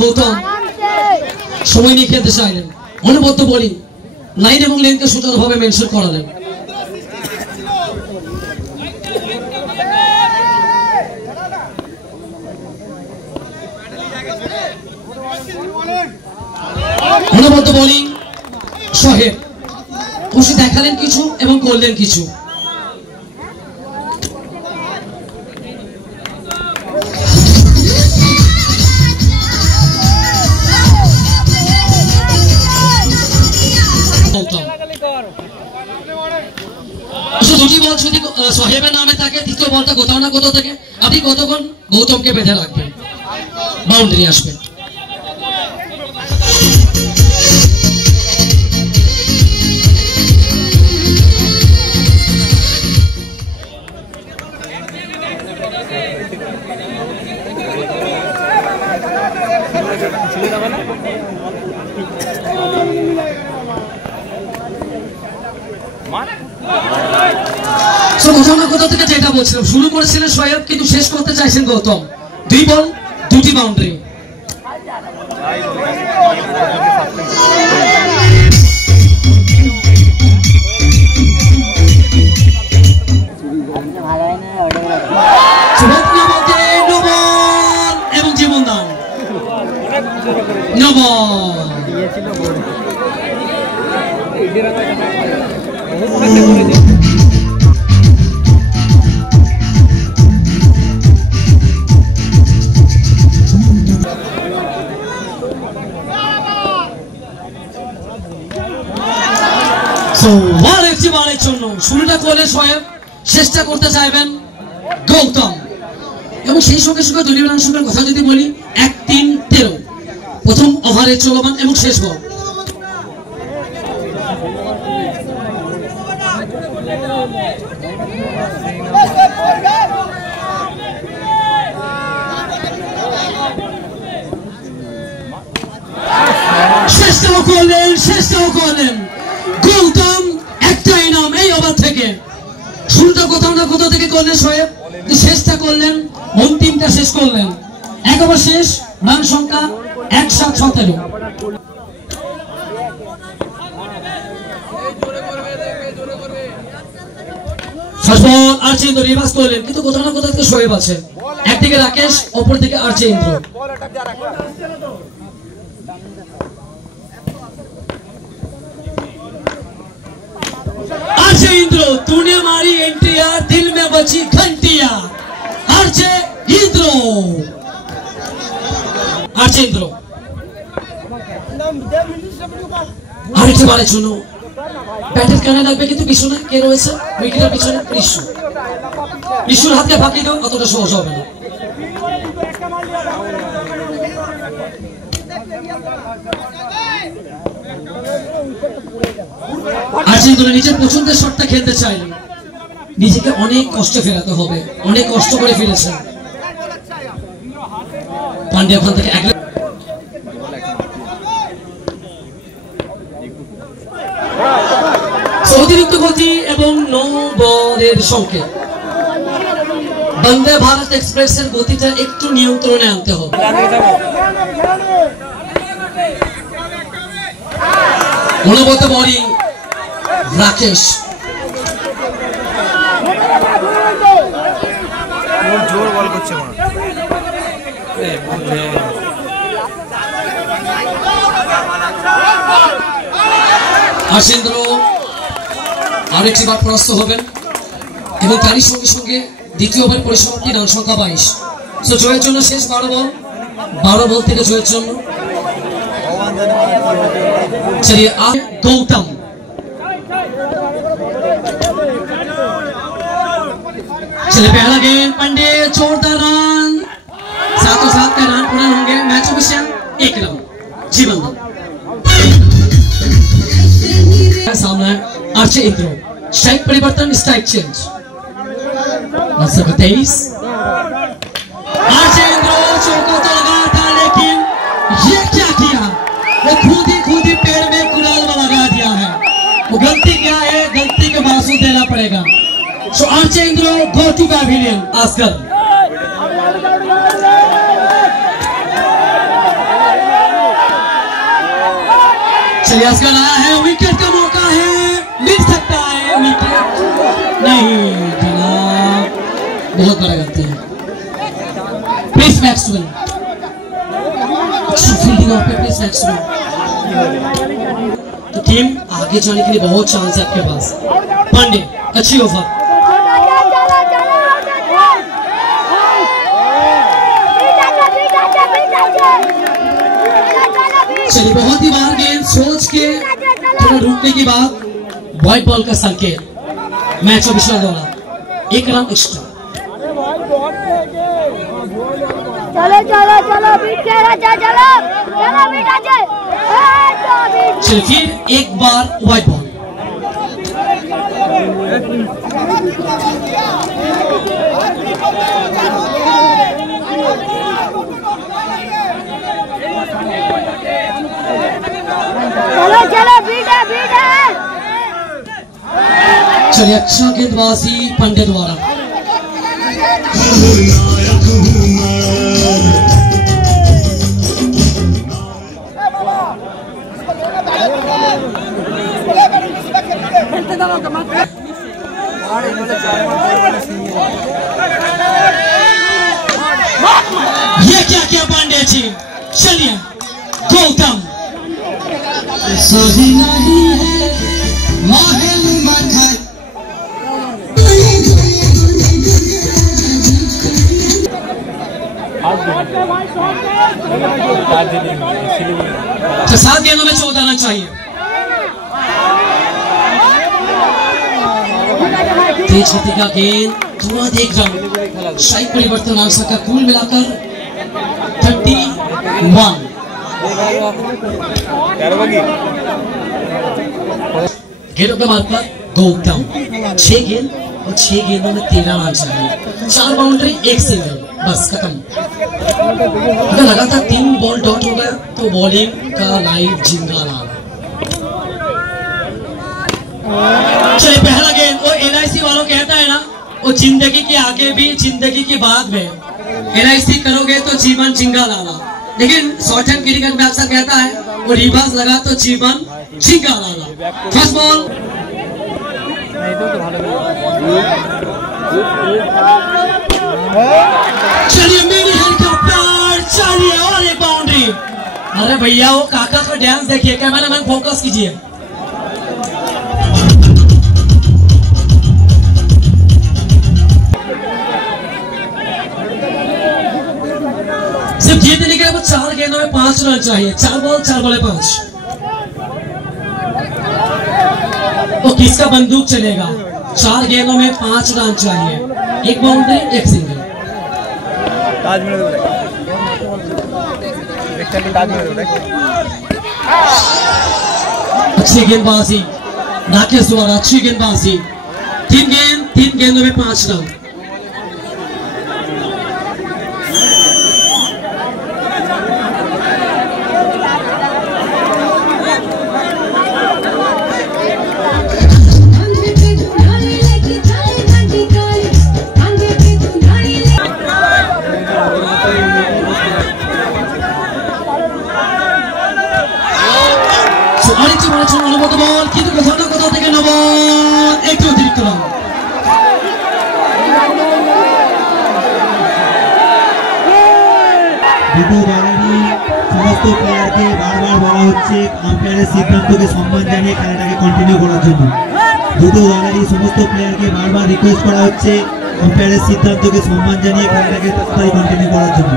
গৌতম সময় নিয়ে খেলতে চাইলেন, অনবদ্য বোলিং, লাইন এবং লেনকে সুন্দরভাবে মেনশন করালেন। অনবদ্য বোলিং সোহেব, খুশি দেখালেন কিছু এবং করলেন কিছু। দুটি বল যদি সোহেবের নামে থাকে, তৃতীয় বলটা কোথাও না কোথাও থেকে আপনি কতক্ষণ গৌতমকে বেঁধে রাখবেন, বাউন্ডারি আসবে। কোথাও না কোথাও থেকে যেটা বলছিলাম, শুরু করেছিলেন সোহেব কিন্তু শেষ করতে চাইছেন গৌতম। 2 বল 2টি বাউন্ডারি। এবং জীবন দান জন্য শুরুটা করলে সোহেব, শেষটা করতে চাইবেন গৌতম। এবং সেই সঙ্গে সঙ্গে দলীয় রানের কথা যদি বলি, 1-3-13 প্রথম ওভারে চলমান এবং শেষ বল। চেষ্টাও করলেন গৌতম, একটাই নাম এই ওভার থেকে। শুরুটা কোথাও না কোথাও থেকে করলেন সোহেব, শেষটা করলেন, অন্তিমটা শেষ করলেন। 1 ওভার শেষ, রান সংখ্যা 1-7-17। ফার্স্ট বল আর্চেন্দ্র রিভার্স করলেন, কিন্তু কোথাও না কোথাও থেকে সোহেব আছে। একদিকে রাকেশ, অপর দিকে আর্চেন্দ্র। आर्चेंद्र तूने मारी एंट्रिया, दिल में बची घंटिया। आर्चेंद्र আরেকটা বারের জন্য ব্যাটের কানে লাগবে, কিন্তু পিছনে কে রয়েছে? উইকেটের পিছনে বিশুর হাতকে ফাঁকি দাও, অতটা সহজ হবে না। আর্চেন্দ্র নিজের পছন্দের শটটা খেলতে চাইলেন, নিজেকে অনেক কষ্ট ফেরাতে হবে, অনেক কষ্ট করে ফিরেছেন। পান্ডে ওখান থেকে অতিরিক্ত গতি এবং 9 বলের সংকেত। বন্দে ভারত এক্সপ্রেসের গতিটা একটু নিয়ন্ত্রণে আনতে হবে। অনুগত বোলিং রাকেশ, জোর বল করছে আর্চেন্দ্র আরেকটি বার পরাস্ত হবেন এবং তারই সঙ্গে সঙ্গে দ্বিতীয় ওভার পরিসমাপ্তি, রান সংখ্যা 22। জয়ের জন্য শেষ 12 বল থেকে জয়ের জন্য। चलिए गौतम चले पहला गेंद, पांडे जोरदार रन, साथों साथ का रन पूर्ण होंगे। मैच विषय 1 रन जीवन सामने आर्चेंद्र। स्ट्राइक परिवर्तन, स्ट्राइक चेंज। 23 आर्चेंद्र चौका तो लगा था, लेकिन ये क्या किया? वो खुद ही पेड़ में कुलाल लगा दिया है। वो गलती क्या है? गलती के बावजूद देना पड़ेगा। So Archendro go to pavilion. Oscar. चलिए असगर आया है, विकेट का मौका है, मिल सकता है विकेट नहीं जनाब, बहुत बड़ा गलती है। प्लीज बैट्समैन अच्छी फील्डिंग पे, प्लीज बैट्समैन। तो टीम आगे जाने के लिए बहुत चांस है आपके पास। पांडे अच्छी ओवर, चलिए बहुत ही बार गेंद सोच के थोड़ा रुकने की बात, व्हाइट बॉल का संकेत, मैच का पिछला दौरा, 1 रन एक्स्ट्रा। चलो चलो चलो बीट के राजा, चलो चलो बीट आजे, चलिए फिर एक बार व्हाइट बॉल, चलो चलो बीट है बीट है। चलिए अच्छा गेंदबाजी पंडे द्वारा, ये क्या क्या पांडे जी। चलिए गौतम सही नहीं है महल मखाई, तो 7 गेंदों में 14 रन चाहिए। तेज गति का गेंद, थोड़ा देख रहा हूं, शायद परिवर्तन आ सका, कुल मिलाकर 31। गेंदों के मार्ग पर गौतम 6 गेंद और 6 गेंदों में 13 रन चाहिए, 4 बाउंड्री 1 सिंगल, बस खत्म। अगर लगातार 3 बॉल डॉट हो गया तो बॉलिंग का लाइव जिंगा लाना। चलिए पहला गेंद, वो LIC वालों कहता है ना, वो जिंदगी के आगे भी जिंदगी के बाद में LIC करोगे तो जीवन जिंगा लाना, लेकिन शॉर्ट हैंड क्रिकेट में अक्सर कहता है वो रिवर्स लगा तो जीवन जिंगा लाना। फर्स्ट बॉल, चलिए मेरी हेलीकॉप्टर, चलिए और एक बाउंड्री। अरे भैया वो काका का डांस देखिए, कैमरामैन फोकस कीजिए। सिर्फ जीतने के लिए 4 गेंदों में 5 रन चाहिए, 4 बॉल 4 बॉल 5। तो किसका बंदूक चलेगा? 4 गेंदों में 5 रन चाहिए, 1 बाउंड्री 1 सिंगल। अच्छी गेंदबाजी राकेश द्वारा, अच्छी गेंदबाजी, 3 गेंदों में 5 रन। অনুমত বল, কিন্তু কোথাও না কোথাও থেকে নব একটু অতিরিক্ত রান। দুটো দলেরই সমস্ত প্লেয়ারকে বারবার বলা হচ্ছে আম্পায়ারের সিদ্ধান্তকে সম্মান জানিয়ে খেলাটাকে কন্টিনিউ করার জন্য। দুটো দলেরই সমস্ত প্লেয়ারকে বারবার রিকোয়েস্ট করা হচ্ছে আম্পায়ারের সিদ্ধান্তকে সম্মান জানিয়ে খেলাটাকে তাড়াতাড়ি কন্টিনিউ করার জন্য।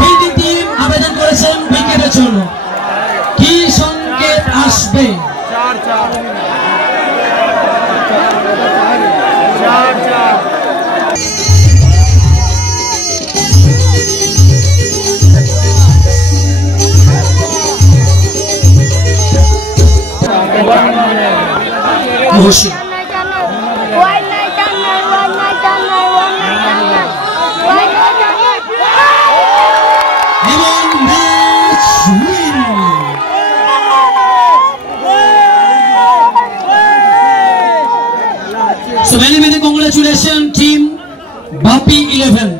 ফিল্ডিং টিম আবেদন করেছেন উইকেটের জন্য, কি সংকেত আসবে? অবশ্যই এবং match win. So many congratulations team Bapi 11.